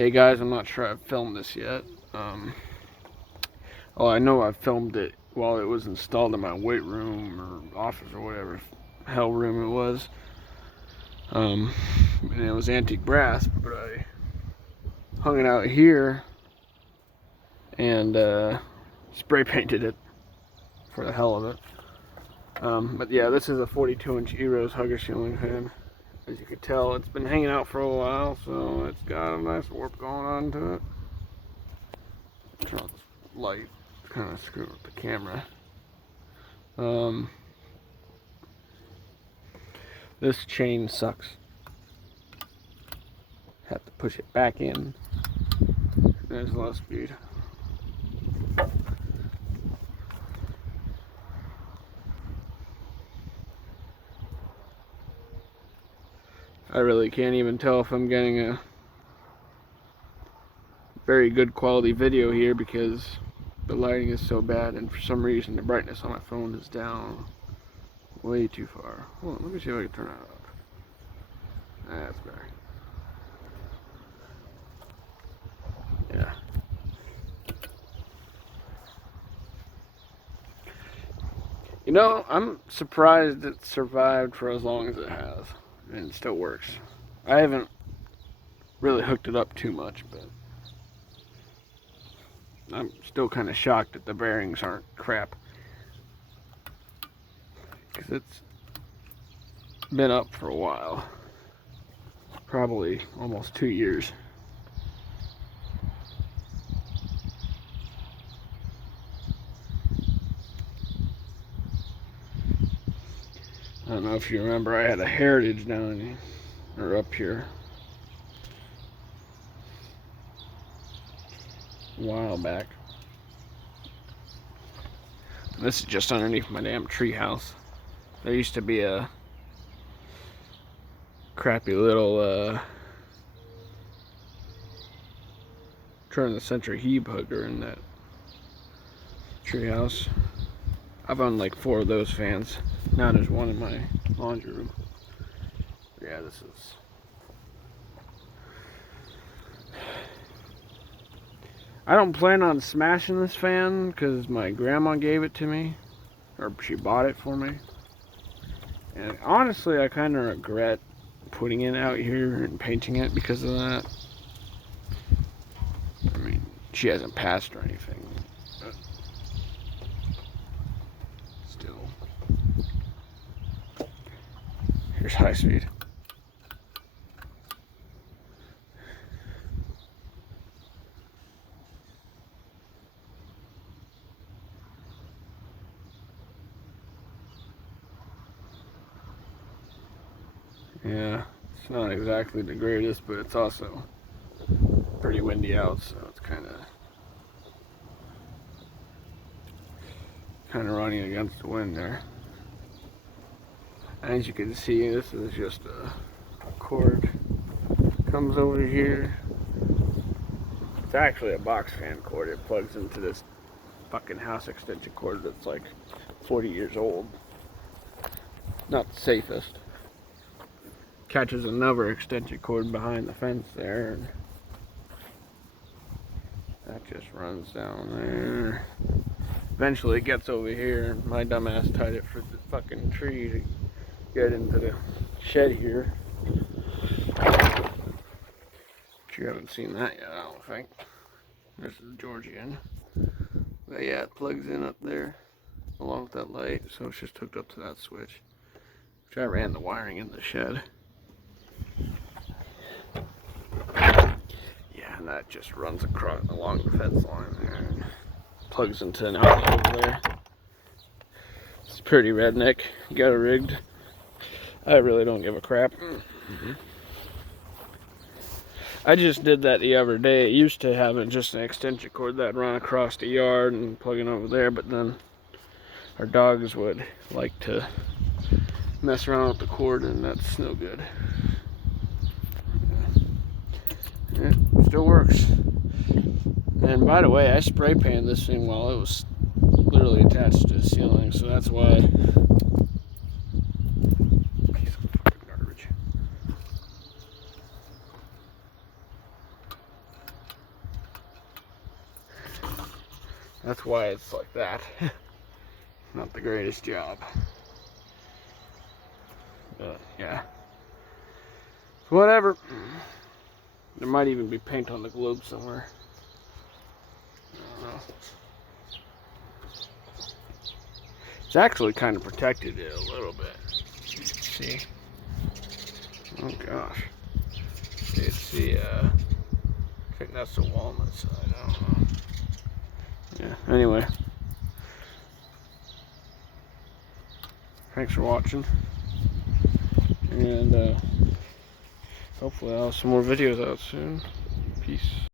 Hey guys, I'm not sure I've filmed this yet. Oh, I know I filmed it while it was installed in my weight room or office or whatever hell room it was. And it was antique brass, but I hung it out here and spray painted it for the hell of it. But yeah, this is a 42-inch Eros hugger ceiling fan. As you can tell, it's been hanging out for a while, so it's got a nice warp going on to it. Turn on this light, kind of screw with the camera. This chain sucks. Have to push it back in. There's less speed. I really can't even tell if I'm getting a very good quality video here because the lighting is so bad, and for some reason the brightness on my phone is down way too far. Hold on, let me see if I can turn that up. That's better. Yeah. You know, I'm surprised it survived for as long as it has, and it still works. I haven't really hooked it up too much, but I'm still kind of shocked that the bearings aren't crap, because it's been up for a while, probably almost 2 years. I don't know if you remember, I had a Heritage down or up here a while back. And this is just underneath my damn treehouse. There used to be a crappy little turn of the century heave hugger in that treehouse. I've owned like 4 of those fans. Now there's one in my laundry room. Yeah, this is. I don't plan on smashing this fan because my grandma gave it to me, or she bought it for me. And honestly, I kind of regret putting it out here and painting it because of that. I mean, she hasn't passed or anything. But still. Here's high speed. Yeah, it's not exactly the greatest, but it's also pretty windy out, so it's kind of running against the wind there. As you can see, this is just a cord. Comes over here. It's actually a box fan cord. It plugs into this fucking house extension cord that's like 40 years old. Not the safest. Catches another extension cord behind the fence there, and that just runs down there. Eventually it gets over here, and my dumbass tied it for the fucking tree to get into the shed here. But you haven't seen that yet, I don't think. This is Georgian. But yeah, it plugs in up there along with that light, so it's just hooked up to that switch, which I ran the wiring in the shed. Yeah, and that just runs across along the fence line there and plugs into an outlet over there. It's pretty redneck. Got it rigged. I really don't give a crap. I just did that the other day. It used to have just an extension cord that run across the yard and plug in over there, but then our dogs would like to mess around with the cord, and that's no good. It still works. And by the way, I spray painted this thing while it was literally attached to the ceiling, so that's why. Piece of fucking garbage. That's why it's like that. Not the greatest job. But yeah. Whatever. There might even be paint on the globe somewhere. I don't know. It's actually kind of protected it a little bit. See? Oh gosh. It's the, I think that's the walnut side. I don't know. Yeah, anyway. Thanks for watching. And hopefully I'll have some more videos out soon. Peace.